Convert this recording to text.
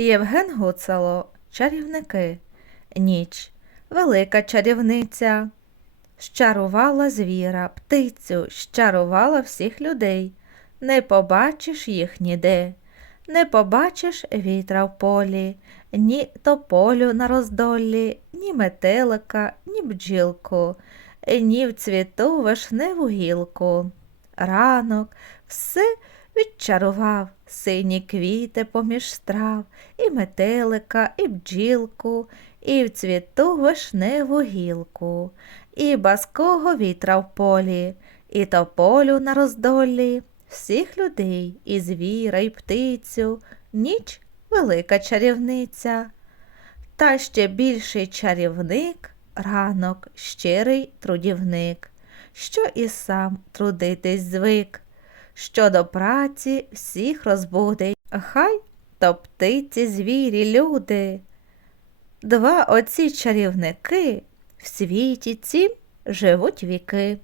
Євген Гуцало, чарівники. Ніч, велика чарівниця. Щарувала звіра, птицю, щарувала всіх людей. Не побачиш їх ніде, не побачиш вітра в полі, ні тополю на роздолі, ні метелика, ні бджілку, ні в цвіту вишневу гілку. Ранок все відчарував сині квіти поміж трав, і метелика, і бджілку, і в цвіту вишневу гілку, і баского вітра в полі, і тополю на роздолі, всіх людей, і звіра, і птицю, ніч велика чарівниця. Та ще більший чарівник ранок, щирий трудівник, що і сам трудитись звик, що до праці всіх розбудить, хай то птиці, звірі, люди. Два оці чарівники в світі цім живуть віки.